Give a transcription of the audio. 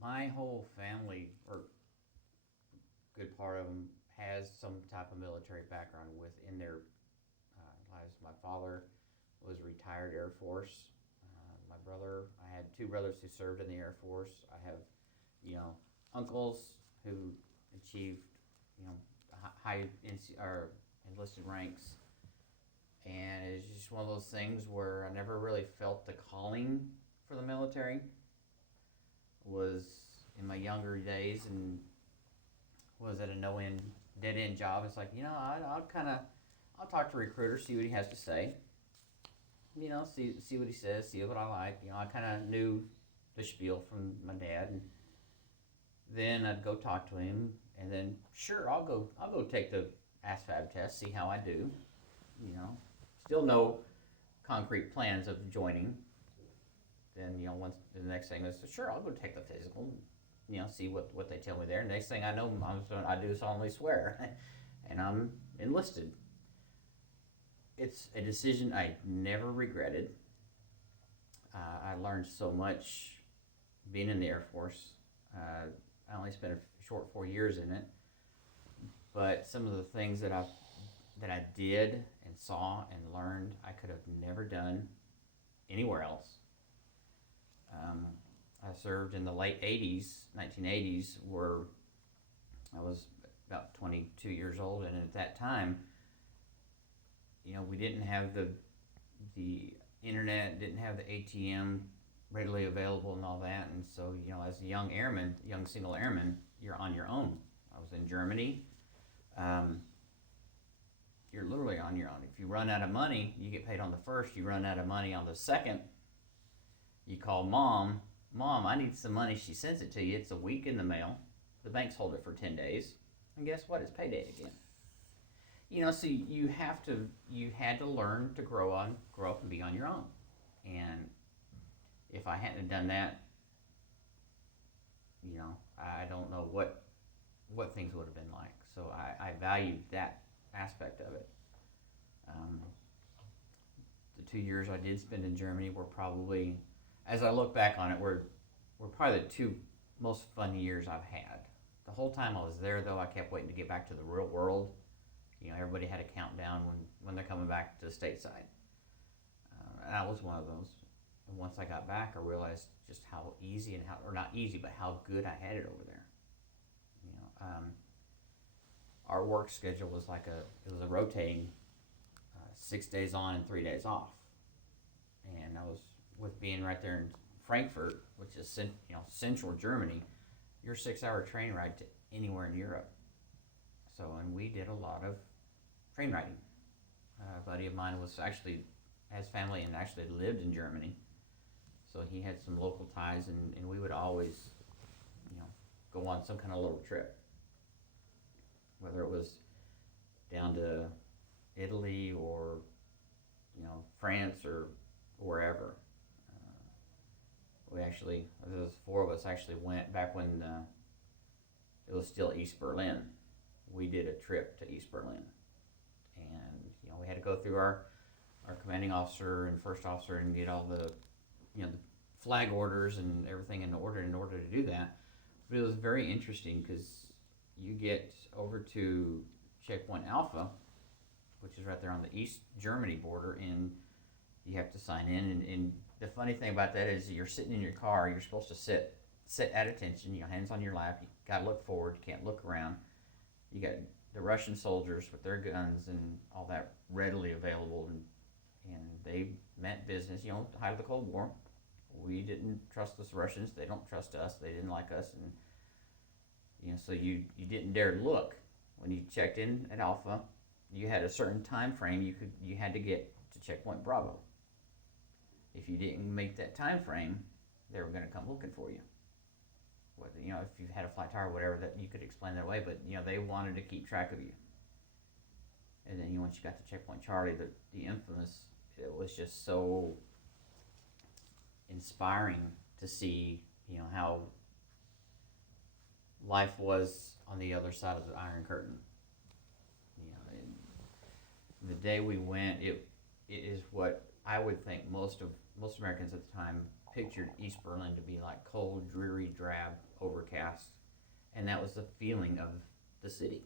My whole family, or good part of them, has some type of military background within their lives. My father was retired Air Force. My brother, I had two brothers who served in the Air Force. I have, uncles who achieved, high or enlisted ranks, and it's just one of those things where I never really felt the calling for the military. Was in my younger days and was at a no end, dead end job. It's like I'll kind of I'll talk to a recruiter, see what he has to say. See what he says, see what I like. I kind of knew the spiel from my dad, and then I'd go talk to him, and then sure I'll go take the ASVAB test, see how I do. You know, Still no concrete plans of joining. Then once the next thing is sure I'll go take the physical. See what they tell me there. Next thing I know, I do solemnly swear, and I'm enlisted. It's a decision I never regretted. I learned so much being in the Air Force. I only spent a short 4 years in it, but some of the things that I did and saw and learned, I could have never done anywhere else. I served in the late 80s, 1980s, where I was about 22 years old, and at that time, we didn't have the internet, didn't have the ATM readily available and all that, and so as a young airman, young single airman, you're on your own. I was in Germany. You're literally on your own. If you run out of money, you get paid on the first. You run out of money on the second, you call mom. Mom, I need some money. She sends it to you. It's a week in the mail. The banks hold it for 10 days. And guess what? It's payday again. So you had to learn to grow up and be on your own. And if I hadn't done that, I don't know what things would have been like. So I valued that aspect of it. The 2 years I did spend in Germany were probably, as I look back on it, were probably the two most fun years I've had. The whole time I was there, though, I kept waiting to get back to the real world. Everybody had a countdown when they're coming back to the stateside. And I was one of those. And once I got back, I realized just how easy or not easy, but how good I had it over there. Our work schedule was it was a rotating 6 days on and 3 days off. And I was, with being right there in Frankfurt, which is central Germany, you're 6 hour train ride to anywhere in Europe. So, and we did a lot of train riding. A buddy of mine has family and actually lived in Germany. So he had some local ties, and we would always, go on some kind of little trip. Whether it was down to Italy or, France or wherever. Those four of us actually went back when it was still East Berlin. We did a trip to East Berlin. And, we had to go through our commanding officer and first officer and get all the flag orders and everything in order to do that. But it was very interesting because you get over to Checkpoint Alpha, which is right there on the East Germany border, and you have to sign in. And the funny thing about that is you're sitting in your car, you're supposed to sit at attention, hands on your lap, you gotta look forward, you can't look around. You got the Russian soldiers with their guns and all that readily available, and they meant business, the height of the Cold War. We didn't trust the Russians, they don't trust us, they didn't like us, and so you didn't dare look. When you checked in at Alpha, you had a certain time frame you had to get to Checkpoint Bravo. If you didn't make that time frame, they were going to come looking for you. Whether if you had a flat tire or whatever, that you could explain that away, but they wanted to keep track of you. And then once you got to Checkpoint Charlie, the infamous, it was just so inspiring to see how life was on the other side of the Iron Curtain. The day we went, it is what I would think most Americans at the time pictured East Berlin to be like cold, dreary, drab, overcast, and that was the feeling of the city.